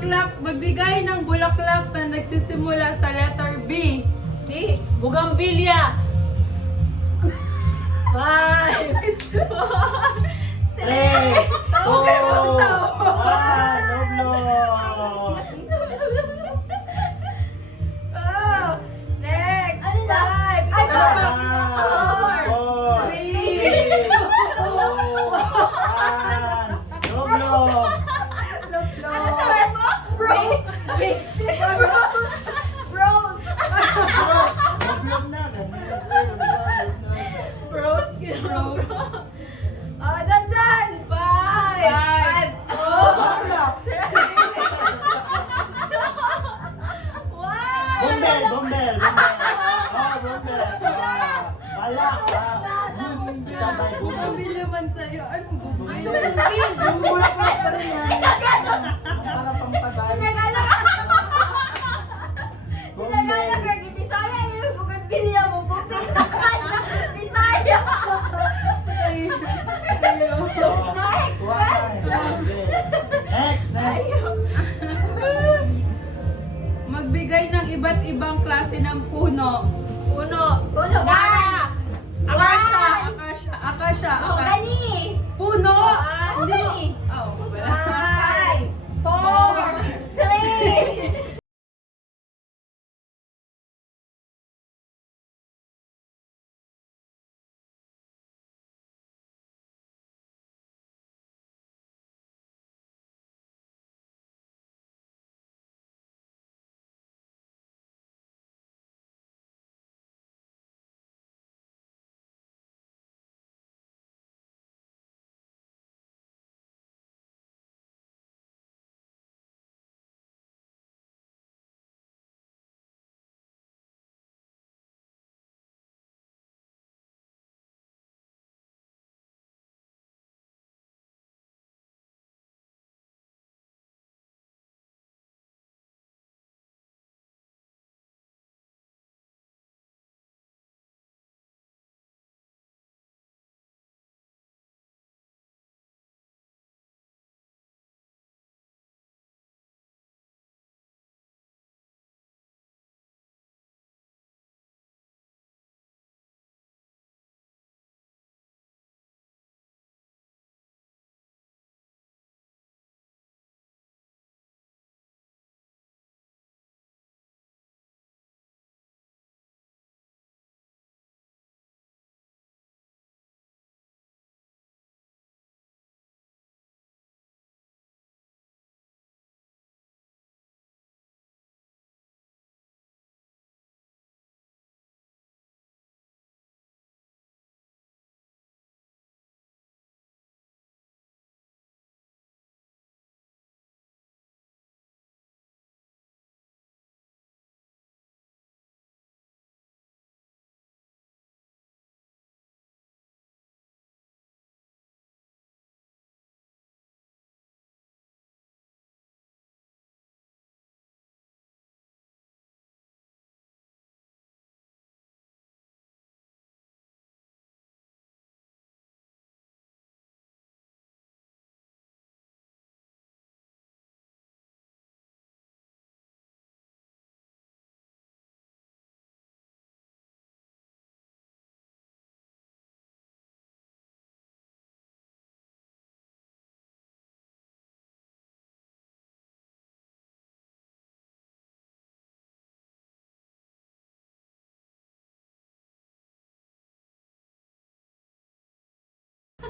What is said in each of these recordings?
Magbigay ng bulaklak na nagsisimula sa letter B. B. Bugambilya. 5, 4, 3, 2, 1, Loblo! Oh, next. Ano na? 5. Ay, Ikaw baba. 4, 3, 2, 1, Loblo! Ano sabi mo? Bro! Bros! Loblo na! Bros, bros. Oh, dyan! 5, 5, 1. Bumbel! Bumbel! Oh, bumbel! Balak! Sabay bumbel! Bumbel naman sa'yo. Anong bumbel? Yung bulaklak pa rin yan! Para pang tagal! Pinagala ka, Bisaya yung bukat bilya mo po. Bisaya! Next! Next! Magbigay ng iba't ibang klase ng puno. Puno. Puno, Nana. Akasya, akasya, akasya, Oh, akasya. gani! Puno! Oh, gani! Oh, wala. 5, 4, 3,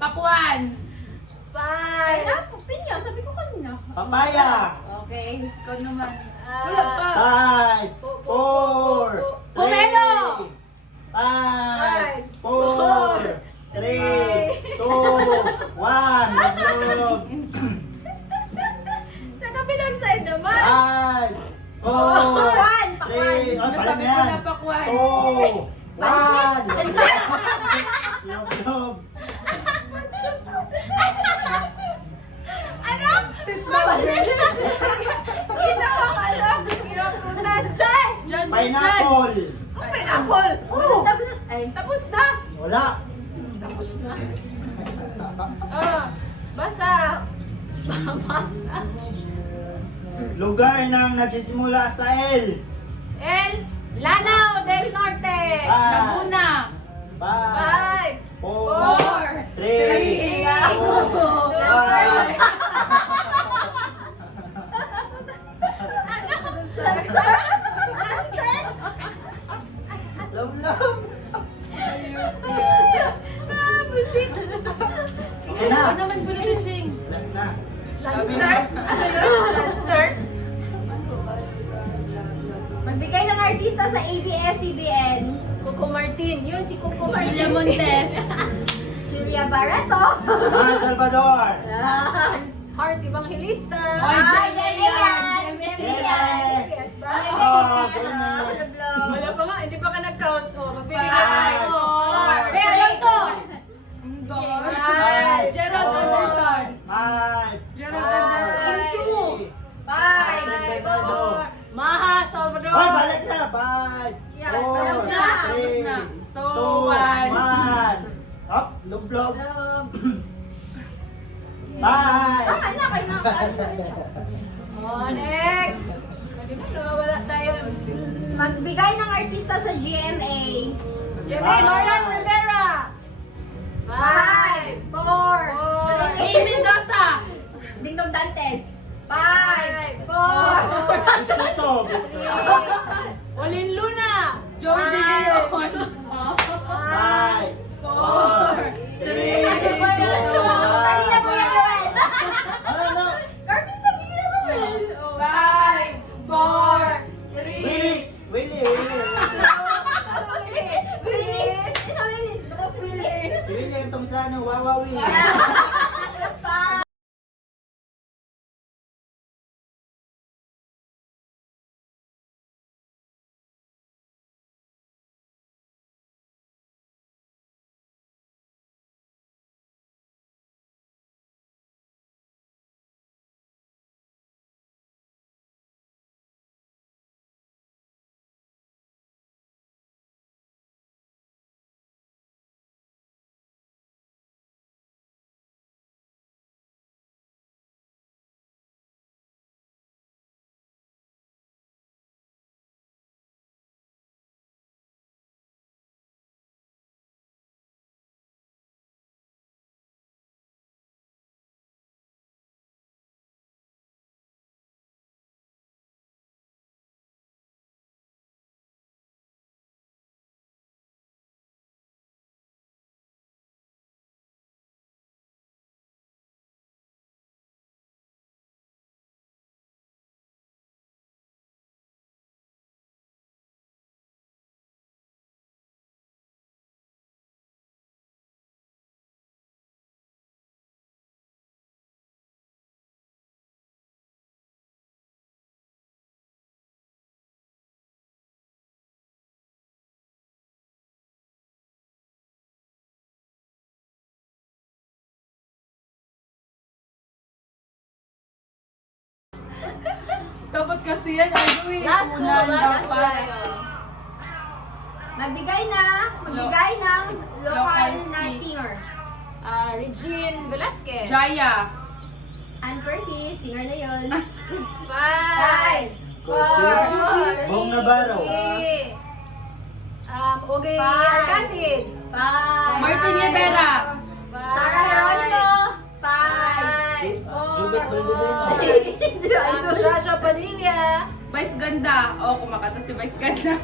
Pakwan. 5. Ay, ako, pinya. Sabi ko kanina. Papaya! Okay. Ikaw naman. Ah. Wala pa. 5, 4, 3, Pomelo! 5, 4, 3, 2, 1, Loblo! Sa kabilang side naman. 5, 4, Pakwan, 3, oh, Nasabi ko na pakwan. 2, 1, Loblo! Ano? Ginawa ka lang. Ginawa prutas. Chay! Diyan, Pineapple! Ang pineapple. Oo. Ay, tapos na. Wala! Tapos na. Ah, basa. Basa. Lugar ng nagsisimula sa L. El Lanao del Norte. Laguna. 5, 5, 4, 3, 3, 2, 1. Love. Okay na. Ano naman po na Ching? Love na. Lantern. Magbigay ng artista sa ABS-CBN. Coco Martin. Yun si Coco Martin. Julia Montes. Julia Barreto. Mga Salvador. Heart Evangelista. Ay, Ay, Gemma yan. Gemma yan. Yes ba? Oh, ganun. Wala pa nga. Hindi pa ka nag-count. Oh, magbibigay Five, tayo. four, Pero Alonso. Gerald Anderson. 5, Gerald Anderson. Kim Chu. 5, 4. Maha Salvador. Hoy, balik na. 5, Yeah, 4, tapos na. 3, 2, 1. Up, lublob. 5. Tama na, kayo na. Oh, next. Pwede ba nawawala tayo? Magbigay ng artista sa GMA. Jimmy Marlon Rivera. 5, 4, Amy Mendoza. Dingdong Dantes. 5, 4, Big Soto. Big Soto. Olin Luna. Joey De Leon. 5, 4, 3, Carmina Buyawan. Ano? Carmina Buyawan. 5, 4, 3. Willis. Willie. Willis. Sino Willis? Batas Willis. Willie yung Tomsano. Wawawi. Dapat kasi yan, ano eh. Last Unan two, last dapat. Magbigay ng local na singer. Regine Velasquez. Jaya. Ann Curtis, singer na yun. 5, 4, Bong Navarro. 3. Ogay Five. Alcacid. 5, Martin Rivera. Sarah Geronimo. 5, Jubit Baldovino. Shasha Padilla. Vice Ganda. Oh, kumakanta si Vice Ganda.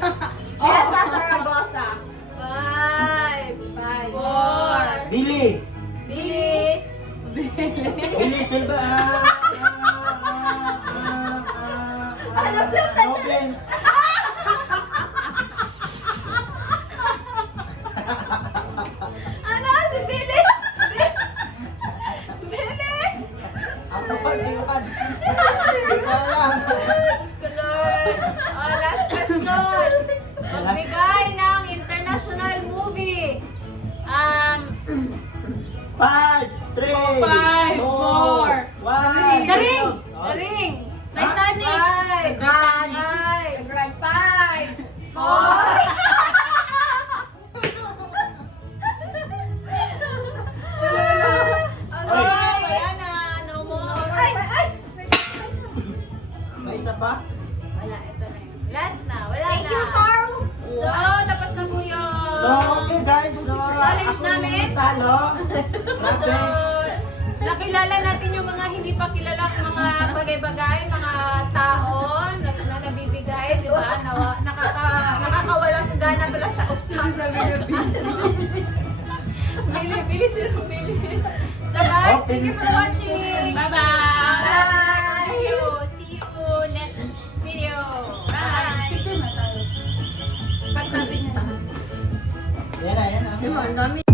Jessa Zaragoza. 5, 5, 4. Billy. Billy. Billy Silva. Open. Ano? Si Billy? Billy? Ano pa? Di ko pa. Di ko alam. Last question. Magbigay ng international movie. 5, 3, 5, 4, 1. The Ring. The Ring. Titanic. 5, Grudge. 5. Grudge. 5, 4. Wala na. No more. Ay! Ay! Pakilala natin yung mga hindi pa kilalang mga bagay-bagay, mga tao na nabibigay, di ba? Nakakawalang gana pala sa utak. Sabi niya, Bili sila, bili. So guys, thank you for watching. Bye-bye! Bye! See you next video. Bye! Picture na tayo. Pagkasin niya. Yan na, yan na. Diba, ang dami.